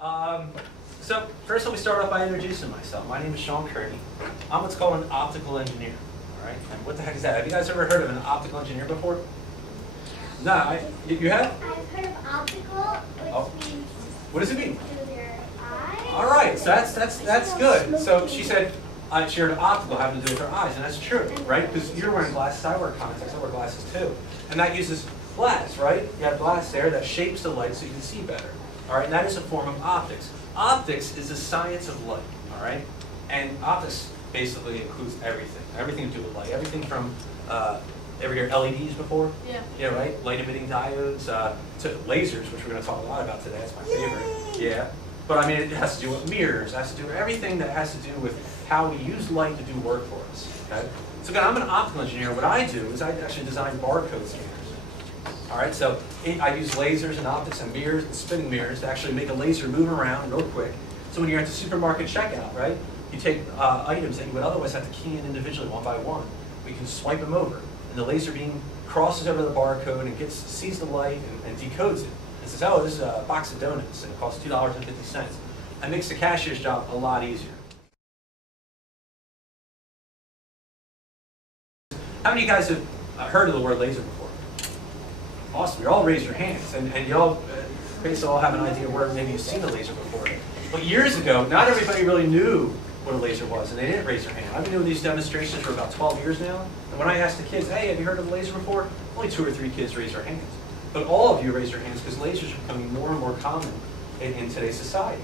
So first let me start off by introducing myself. My name is Sean Kearney. I'm what's called an optical engineer. All right? And what the heck is that? Have you guys ever heard of an optical engineer before? No, you have? I've heard of optical, which means what does it mean? through your eyes. All right, so that's good. So she said she heard of optical having to do with her eyes, and that's true, right? Because you're wearing glasses, I wear contacts, I wear glasses too, and that uses glass, right? You have glass there that shapes the light so you can see better. All right, and that is a form of optics. Optics is the science of light, all right? And optics basically includes everything to do with light, everything from ever hear LEDs before? Yeah. Yeah, right? Light emitting diodes, to lasers, which we're going to talk a lot about today. That's my favorite. Yeah. But I mean, it has to do with mirrors. It has to do with everything that has to do with how we use light to do work for us. Okay? So again, I'm an optical engineer. What I do is I actually design barcode scanners. All right, so I use lasers and optics and mirrors and spinning mirrors to actually make a laser move around real quick. So when you're at the supermarket checkout, right, you take items that you would otherwise have to key in individually one by one. We can swipe them over, and the laser beam crosses over the barcode and sees the light and decodes it. And says, oh, this is a box of donuts, and it costs $2.50. That makes the cashier's job a lot easier. How many of you guys have heard of the word laser before? Awesome, you all raise your hands, and you all basically all have an idea where maybe you've seen a laser before. But years ago, not everybody really knew what a laser was, and they didn't raise their hand. I've been doing these demonstrations for about 12 years now, and when I ask the kids, hey, have you heard of a laser before? Only 2 or 3 kids raise their hands. But all of you raise your hands because lasers are becoming more and more common in today's society.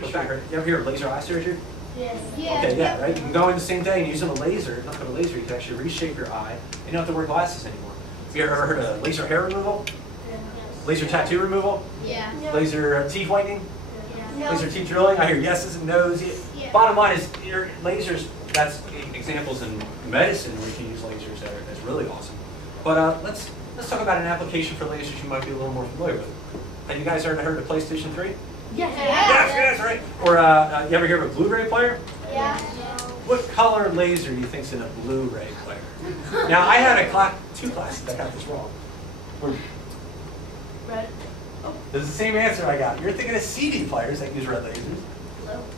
You ever hear of laser eye surgery? Yes. Okay, yeah, right? You can go in the same day and using a laser, not a laser, you can actually reshape your eye, and you don't have to wear glasses anymore. Have you ever heard of laser hair removal? Yes. Laser tattoo removal? Yeah. Laser teeth whitening? Yeah. Laser teeth drilling? I hear yeses and nos. Yeah. Bottom line is, your lasers, that's examples in medicine where you can use lasers that's really awesome. But let's talk about an application for lasers you might be a little more familiar with. Have you guys ever heard of PlayStation 3? Yes. Yes, right. Or you ever hear of a Blu-ray player? Yeah. What color laser do you think's in a Blu-ray player? Now, I had 2 classes that got this wrong. Red. Oh, this is the same answer I got. You're thinking of CD players that use red lasers.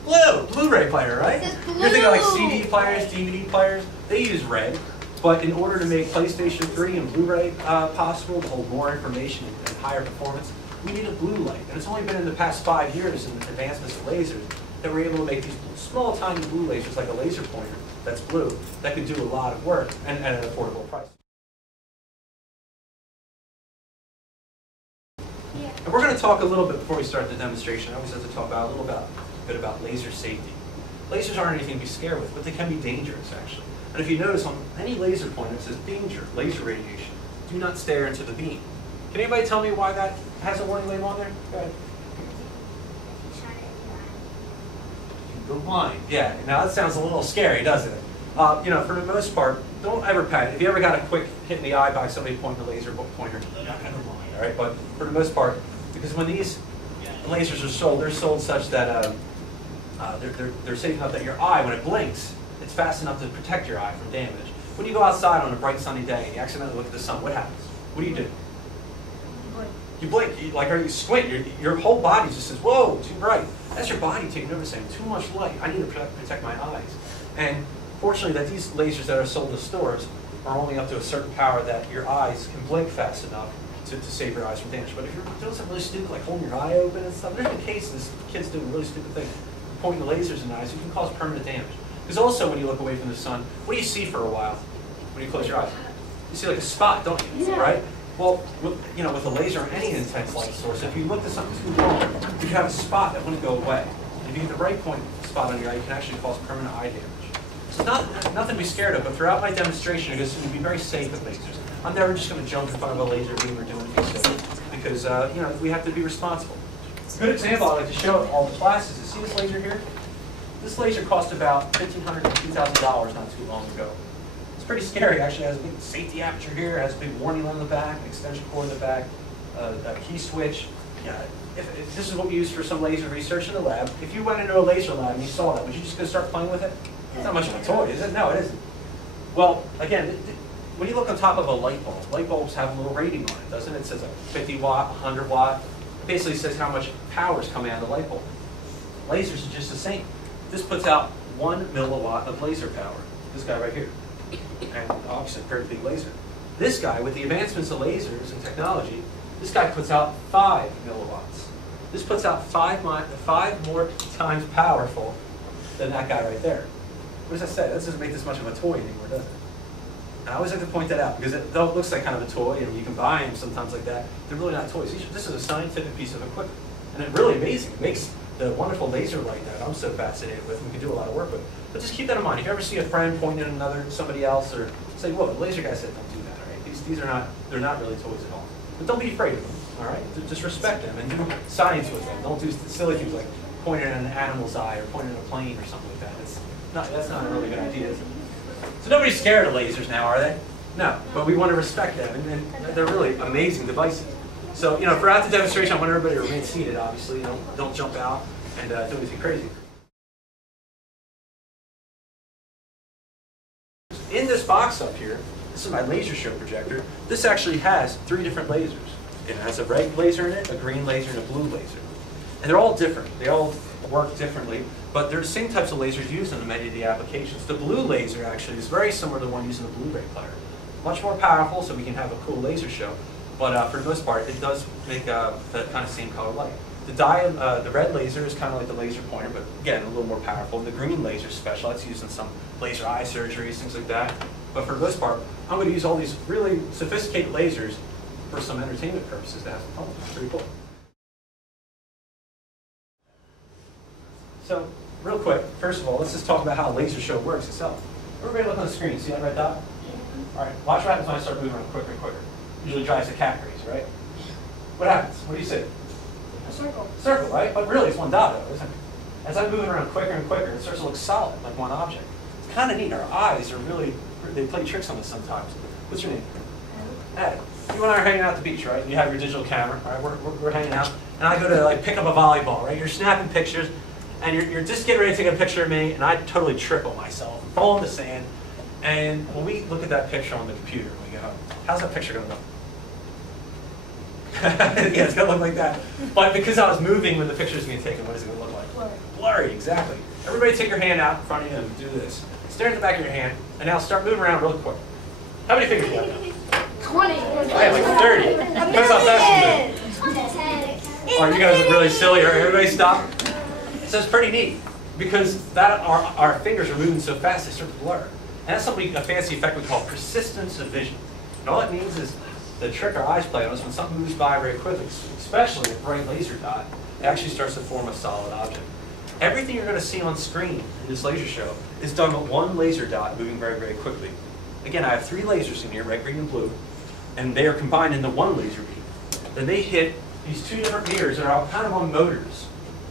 Blue. Blu-ray player, right? You're thinking of like CD players, DVD players. They use red, but in order to make PlayStation 3 and Blu-ray possible, to hold more information and higher performance, we need a blue light. And it's only been in the past 5 years in the advancements of lasers that we're able to make these small, tiny blue lasers, like a laser pointer that's blue, that can do a lot of work and at an affordable price. Yeah. And we're going to talk a little bit before we start the demonstration. I always have to talk about a bit about laser safety. Lasers aren't anything to be scared with, but they can be dangerous, actually. And if you notice on any laser pointer, it says danger, laser radiation. Do not stare into the beam. Can anybody tell me why that has a warning label on there? Go ahead. Go blind. Yeah. Now that sounds a little scary, doesn't it? You know, for the most part, don't ever panic. If you ever got a quick hit in the eye by somebody pointing a laser pointer, you're not going to go blind. All right. But for the most part, because when these lasers are sold, they're sold such that they're safe enough that your eye, when it blinks, it's fast enough to protect your eye from damage. When you go outside on a bright sunny day and you accidentally look at the sun, what happens? What do? You blink, you squint, your whole body just says, whoa, too bright. That's your body taking over saying, too much light, I need to protect my eyes. And fortunately that these lasers that are sold in stores are only up to a certain power that your eyes can blink fast enough to save your eyes from damage. But if you're doing something really stupid, like holding your eye open and stuff, there's been cases, kids doing really stupid things, pointing the lasers in the eyes, you can cause permanent damage. Because also when you look away from the sun, what do you see for a while when you close your eyes? You see like a spot, don't you? Yeah. Right? Well, with a laser or any intense light source, if you looked at something too long, you have a spot that wouldn't go away. If you get the right point spot on your eye, you can actually cause permanent eye damage. So it's nothing to be scared of, but throughout my demonstration, I'm going to be very safe with lasers. I'm never just going to jump in front of a laser beam or do anything silly, because we have to be responsible. A good example I like to show all the classes is, see this laser here? This laser cost about $1,500 to $2,000 not too long ago. It's pretty scary. Actually, it has a big safety aperture here, it has a big warning light on the back, an extension cord in the back, a key switch. Yeah, if this is what we use for some laser research in the lab. If you went into a laser lab and you saw that, would you just go start playing with it? It's not much of a toy, is it? No, it isn't. Well, again, when you look on top of a light bulbs have a little rating on it, doesn't it? It says like 50 watt, 100 watt. It basically says how much power is coming out of the light bulb. lasers are just the same. This puts out 1 milliwatt of laser power. This guy right here. And obviously a very big laser. This guy, with the advancements of lasers and technology, this guy puts out 5 milliwatts. This puts out 5 more times powerful than that guy right there. What does that say? That doesn't make this much of a toy anymore, does it? And I always like to point that out because though it looks like kind of a toy and you can buy them sometimes like that, they're really not toys. This is a scientific piece of equipment. And it's really amazing. It makes the wonderful laser light that I'm so fascinated with and we can do a lot of work with. But just keep that in mind. If you ever see a friend pointing at somebody else or say, whoa, the laser guy said don't do that, all right? These are they're not really toys at all. But don't be afraid of them, all right? Just respect them and do science with them. Don't do silly things like pointing at an animal's eye or pointing at a plane or something like that. That's not a really good idea, is it? So nobody's scared of lasers now, are they? No, but we want to respect them, and they're really amazing devices. So, throughout the demonstration, I want everybody to remain seated, obviously. Don't jump out and do anything crazy. In this box up here, this is my laser show projector. This actually has 3 different lasers. It has a red laser in it, a green laser, and a blue laser. And they're all different. They all work differently, but they're the same types of lasers used in many of the applications. The blue laser actually is very similar to the one used in the Blu-ray player. Much more powerful, so we can have a cool laser show. But for the most part, it does make the kind of same color light. The red laser is kind of like the laser pointer, but again, a little more powerful. The green laser is special. It's used in some laser eye surgeries, things like that. But for the most part, I'm going to use all these really sophisticated lasers for some entertainment purposes to have some fun. It's pretty cool. So, real quick, first of all, let's just talk about how a laser show works itself. Everybody look on the screen. See that red dot? All right, watch what happens when I start moving around quicker and quicker. Usually drives a cat crazy, right? What happens? What do you see? A circle. Circle, right? But really, it's one dot, though, isn't it? As I'm moving around quicker and quicker, it starts to look solid, like one object. It's kind of neat. Our eyes are really, they play tricks on us sometimes. What's your name? Ed. You and I are hanging out at the beach, right? You have your digital camera, all right? We're hanging out, and I go to pick up a volleyball, right? You're snapping pictures, and you're just getting ready to take a picture of me, and I totally trip on myself, fall in the sand, and when we look at that picture on the computer when we get home, how's that picture going to look? Yeah, it's going to look like that. But because I was moving when the picture's being taken, what is it going to look like? Blurry. Blurry, exactly. Everybody take your hand out in front of you and do this. Stare at the back of your hand, and now start moving around real quick. How many fingers do you have? 20. I have like 30. Depends how fast you move. Are you guys look really silly? Everybody stop. So it's pretty neat because our fingers are moving so fast they start to blur. And that's a fancy effect we call persistence of vision. And all it means is the trick our eyes play on is when something moves by very quickly, especially a bright laser dot, it actually starts to form a solid object. Everything you're going to see on screen in this laser show is done with one laser dot moving very, very quickly. Again, I have 3 lasers in here, red, green, and blue, and they are combined into one laser beam. Then they hit these 2 different mirrors that are kind of on motors,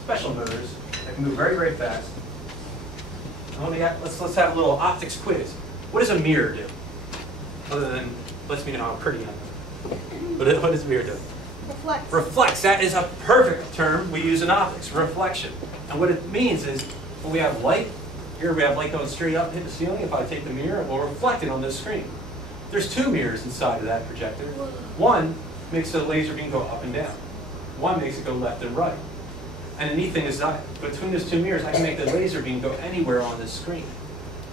special motors that can move very, very fast. And let's have a little optics quiz. What does a mirror do? Other than lets me know how pretty I am. What does a mirror do? Reflects. Reflects. That is a perfect term we use in optics, reflection. And what it means is when we have light, here we have light going straight up and hit the ceiling. If I take the mirror, it will reflect it on this screen. There's 2 mirrors inside of that projector. One makes the laser beam go up and down. One makes it go left and right. And the neat thing is that between those 2 mirrors, I can make the laser beam go anywhere on this screen.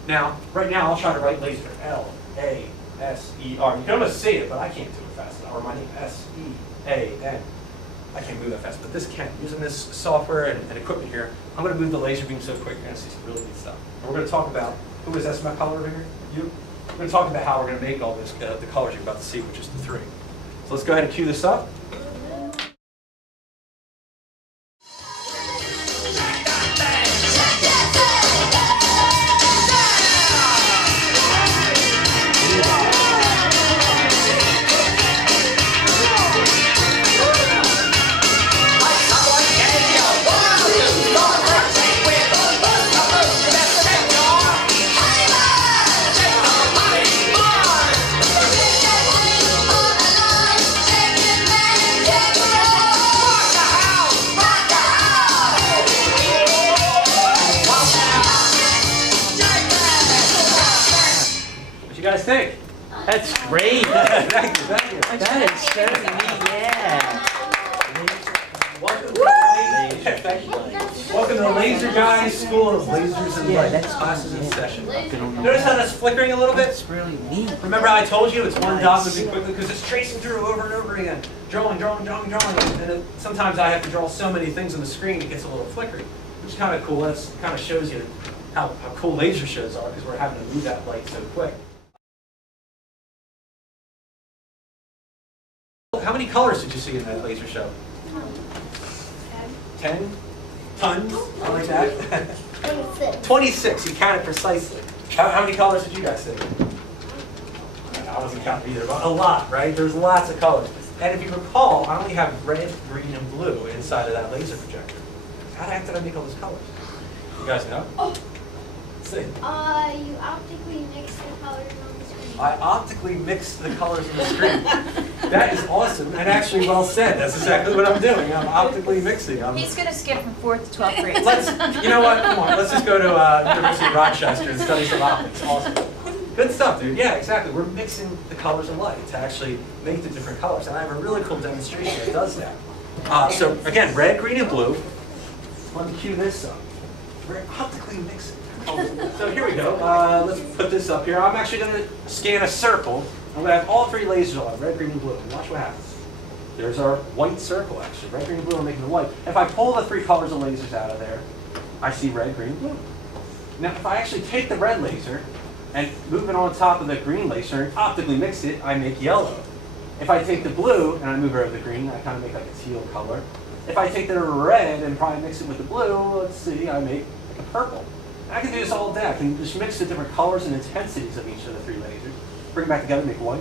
Now, right now, I'll try to write laser. L-A-S-E-R. You can almost see it, but I can't do it fast enough. Or my name, S-E-A-N. I can't move that fast, but this can. Using this software and equipment here, I'm going to move the laser beam so quick, you're going to see some really neat stuff. And we're going to talk about, who is that my color over here? You? We're going to talk about how we're going to make all this, the colors you're about to see, which is the 3. So let's go ahead and cue this up. What you guys think? That's great. Thank you. That is so neat, yeah. Welcome to the Yeah, thank you. Welcome to the Laser Guys School of Lasers and Lights. Classes in session. Notice how that's flickering a little bit? That's really neat. Remember how I told you it's one dot moving quickly because it's tracing through over and over again. Drawing. And sometimes I have to draw so many things on the screen it gets a little flickery, which is kind of cool. That kind of shows you how cool laser shows are because we're having to move that light so quick. How many colors did you see in that laser show? 10? Tons? I like that. 26. 26, you counted precisely. How many colors did you guys see? I wasn't counting either, but a lot, right? There's lots of colors. And if you recall, I only have red, green, and blue inside of that laser projector. How the heck did I make all those colors? You guys know? Let's see. You optically mix the colors on the screen. I optically mix the colors on the screen. That is awesome and actually well said. That's exactly what I'm doing. I'm optically mixing. He's going to skip from 4th to 12th grade. You know what? Come on. Let's just go to University of Rochester and study some optics. Awesome. Good stuff, dude. Yeah, exactly. We're mixing the colors of light to actually make the different colors. And I have a really cool demonstration that does that. So again, red, green, and blue. Let me cue this up. We're optically mixing. So here we go. Let's put this up here. I'm actually going to scan a circle. I'm going to have all 3 lasers on, red, green, and blue. And watch what happens. There's our white circle, actually. Red, green, and blue are making the white. If I pull the 3 colors of lasers out of there, I see red, green, and blue. Now, if I actually take the red laser and move it on top of the green laser and optically mix it, I make yellow. If I take the blue and I move it over the green, I kind of make like a teal color. If I take the red and probably mix it with the blue, let's see, I make a purple. I can do this all day. I can just mix the different colors and intensities of each of the 3 lasers, bring them back together, make white.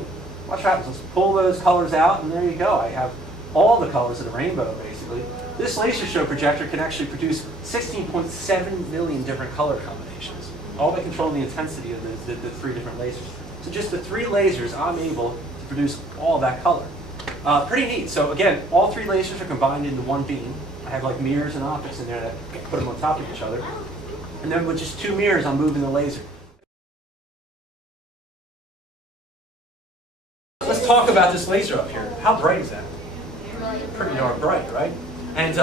Watch what happens. Let's pull those colors out, and there you go. I have all the colors of the rainbow, basically. This laser show projector can actually produce 16.7 million different color combinations, all by controlling the intensity of the 3 different lasers. So just the 3 lasers, I'm able to produce all that color. Pretty neat. So again, all 3 lasers are combined into one beam. I have like mirrors and optics in there that put them on top of each other. And then with just 2 mirrors, I'm moving the laser. Let's talk about this laser up here. How bright is that? Pretty darn bright, right? And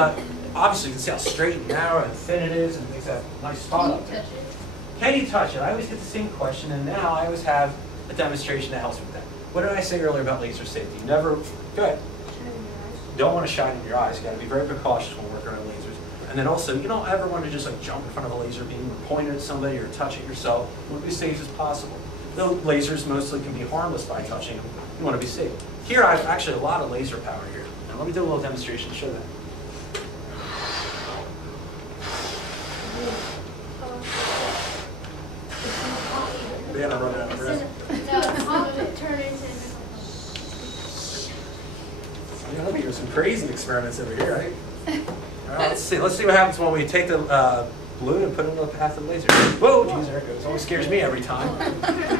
obviously you can see how straight and narrow and thin it is, and it makes that nice spot up there. Can you touch it? I always get the same question, and now I always have a demonstration that helps with that. What did I say earlier about laser safety? You never, go ahead. You don't want to shine in your eyes. You got to be very precautious when working on lasers. And then also, you don't ever want to just like jump in front of a laser beam or point it at somebody or touch it yourself. You want to be as safe as possible. Though lasers mostly can be harmless by touching them, you want to be safe. Here I have actually a lot of laser power here. Now let me do a little demonstration to show that. Yeah, I'm running out of breath. Yeah, look, there's some crazy experiments over here, right? All right, let's see what happens when we take the blue and put it in the path of the laser. Whoa, geez, there it goes. It always scares me every time.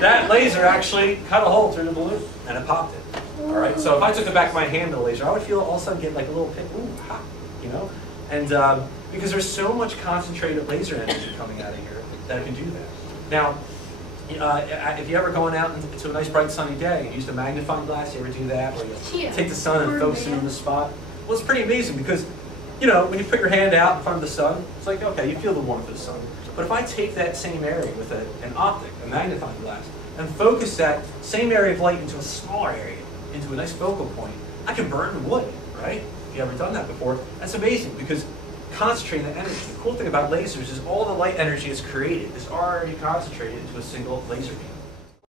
That laser actually cut a hole through the balloon, and it popped it. All right, so if I took the back of my hand to the laser, I would feel all of a sudden get like a little ping, ooh, hot, you know? And because there's so much concentrated laser energy coming out of here that it can do that. Now, if you're ever going out into a nice bright sunny day and use the magnifying glass, you ever do that? Where you take the sun and focus it on the spot? Well, it's pretty amazing because, you know, when you put your hand out in front of the sun, it's like, okay, you feel the warmth of the sun. But if I take that same area with an optic, a magnifying glass, and focus that same area of light into a smaller area, into a nice focal point, I can burn wood, right? If you've ever done that before, that's amazing because concentrating the energy. The cool thing about lasers is all the light energy it's created is already concentrated into a single laser beam.